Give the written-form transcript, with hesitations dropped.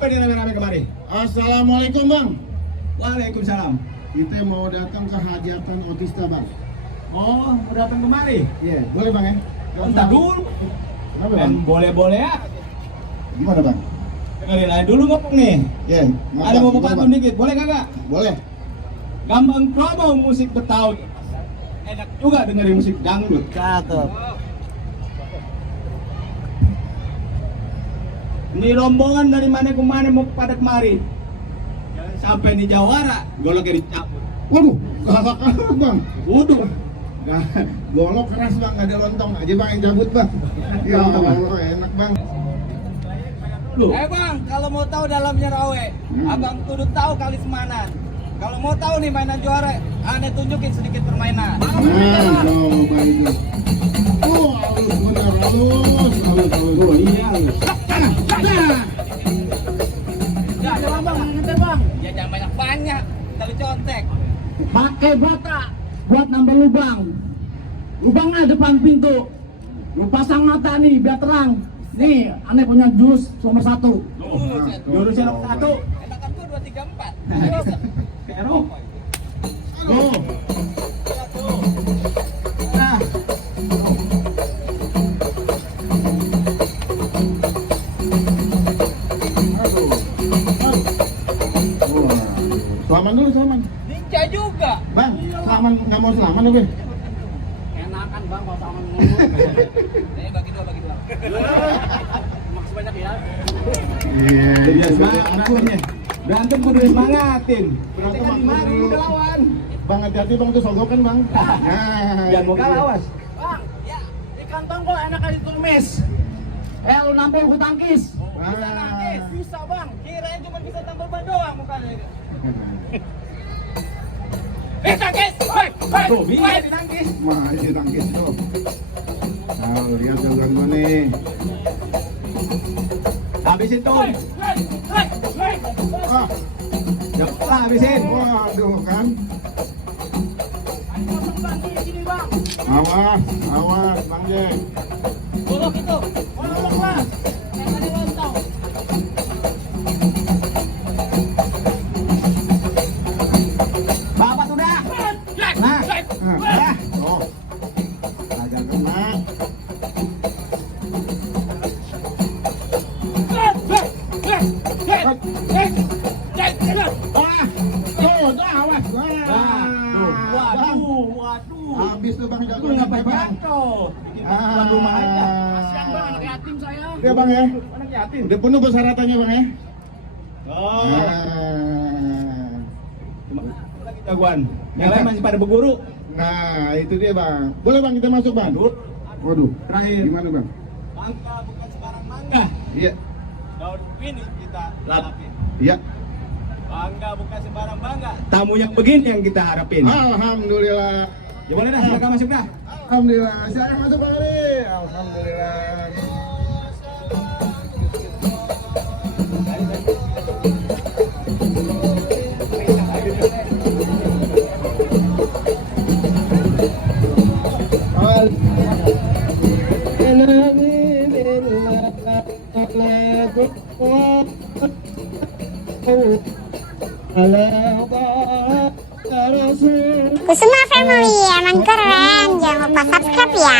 Apa ini rame-rame kemari? Assalamualaikum bang. Waalaikumsalam. Kita mau datang ke hajatan otista bang. Oh, mau datang kemari? Iya, boleh bang ya? Entar dulu. Kenapa bang? Dan boleh-boleh ya. Gimana bang? Dengerin aja dulu ngomong nih. Iya. Ada mau pantun dikit, boleh kagak? Boleh. Gampang promo musik Betawi. Enak juga dengerin musik dangdut. Cakep. Ini rombongan dari mana ke mana mau pada kemari. Jangan sampai di Jawara, goloknya dicabut. Waduh, galak bang. Waduh. Golok keras bang, nggak ada lontong aja bang yang cabut bang. Ya Allah, enak bang. Lu. Bang, kalau mau tahu dalamnya rawe, abang kudu tahu kali semanan. Kalau mau tahu nih mainan juara, aneh tunjukin sedikit permainan. Nah, coba itu. Oh, halus bener, halus. Oh iya. Ya, jangan bang, nganter bang. Ya jangan banyak, dari contek. Pakai bata buat nambah lubang. Lubangnya depan pintu. Lu pasang mata nih biar terang. Nih, aneh punya jurus nomor 1. Jurusnya nomor 1. Enakan gua 2, 3, 4. Pero. Oh, Nah, selaman dulu, selaman. Ninja juga. Bang, selaman, nggak mau selaman dulu. Enakan bang kalau sama ngomong. Bagi dua. Maksud banyak ya. Iya, dia semangat berantemnya. Berantem kudu semangatin. Berantem Kan di mana kudu. udah lawan. Bang, hati-hati bang, tuh sogokan bang. Nah, Jangan mau kalah, awas. Bang, ya, di kantong gua enak kali tumis. Lu nampol gua tangkis. Bisa bang. Kirain cuma bisa tampil ban doang mukanya. Tangkis. Tuh, bisa ditangkis. Masih tangkis tuh. Nah, lihat jagoan gua nih. Habisin tuh. Ah, Cepet lah habisin. waduh kan. Awas, awas, Bang Jek. Golok itu. Golok lah. Yang tadi lontong. Bapak udah. Nah, Ah, oh, agak kena. Ah, tuh, awas. Waduh. Habis tuh Bang Lu jagoan ngapain Bang. jatuh? Tuan rumah aja. Kasian bang anak yatim saya. Udah Bang ya. Anak yatim. Udah penuh persyaratannya Bang ya. Oh. Ah. Cuma lagi jagoan. Yang lain masih pada berguru. Nah, itu dia Bang. Boleh Bang kita masuk Bang? Waduh. Terakhir. Gimana Bang? Mangga bukan sembarang mangga. Iya. Daun ini kita lapin. Iya. Bangga bukan sembarang bangga. Tamu yang begini yang kita harapin. Alhamdulillah. Ya boleh dah, silakan masuk dah. Alhamdulillah. Silakan masuk Bang Ali. Alhamdulillah. Kusuma Family emang keren. Jangan lupa subscribe ya.